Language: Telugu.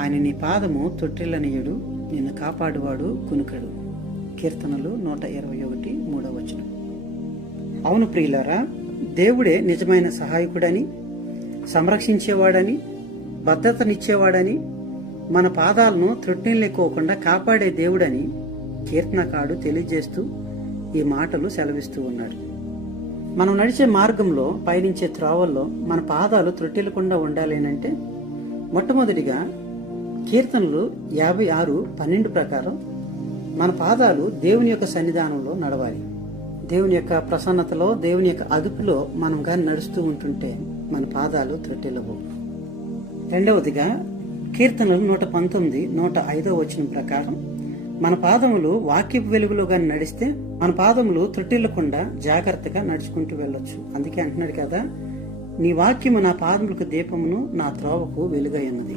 ఆయన నీ పాదము తొట్టిల్లనీయుడు, నిన్ను కాపాడువాడు కునుకడు. కీర్తనలు 121:3. అవును ప్రియులారా, దేవుడే నిజమైన సహాయకుడని, సంరక్షించేవాడని, భద్రతనిచ్చేవాడని, మన పాదాలను త్రొట్టిల్లెక్కువకుండా కాపాడే దేవుడని కీర్తనకారుడు తెలియజేస్తూ ఈ మాటలు సెలవిస్తూ ఉన్నాడు. మనం నడిచే మార్గంలో, పయనించే త్రోవల్లో మన పాదాలు త్రొట్టిల్లకుండా ఉండాలేనంటే మొట్టమొదటిగా కీర్తనలు 56:12 ప్రకారం మన పాదాలు దేవుని యొక్క సన్నిధానంలో నడవాలి. దేవుని యొక్క ప్రసన్నతలో, దేవుని యొక్క అదుపులో మనం గాని నడుస్తూ ఉంటుంటే మన పాదాలు త్రొట్టిల్లవు. రెండవదిగా కీర్తనలు 119:105 ప్రకారం మన పాదములు వాక్యపు వెలుగులో గాని నడిస్తే మన పాదములు త్రొట్టిల్లకుండా జాగ్రత్తగా నడుచుకుంటూ వెళ్ళొచ్చు. అందుకే అంటున్నాడు కదా, నీ వాక్యము నా పాదములకు దీపమును, నా త్రోవకు వెలుగై ఉన్నది.